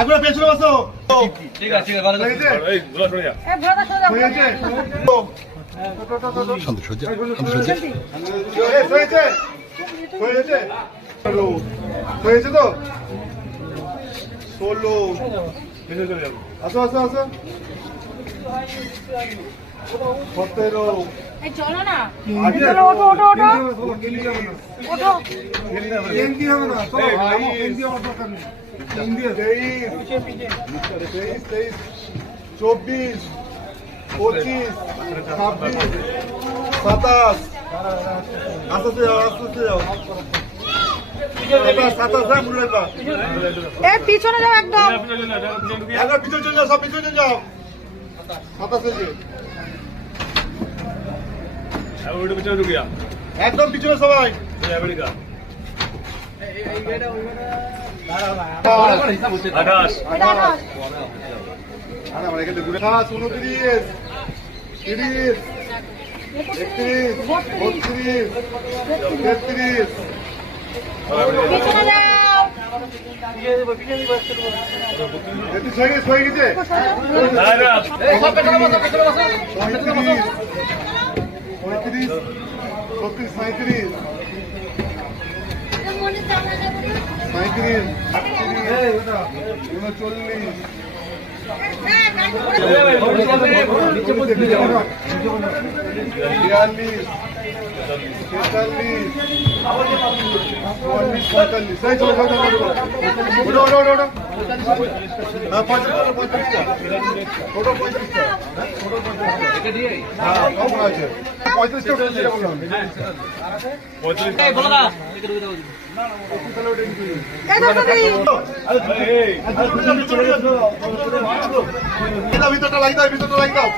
একবার পেছনে বসো। ঠিক আছে হয়েছে তো 16। আসো আসো আসো 17। চলো না, ওঠো ওঠো ওঠো ওঠো। 24, 25, 26, 27। আস্তে যাও আস্তে যাও। 27 মনে রাখবা। পিছনে যাও একদম। একবার পিছনে চলে যাও, সব পিছনে চলে যাও। 27 একদম পিছনে সবাই। আকাশ 29, 30, 31, 32, 33। পিছনে যাও। 33 হয়ে গেছে। 35, 36, 37, ভিতরটা লাগাই দাও, ভিতরটা লাগাই দাও।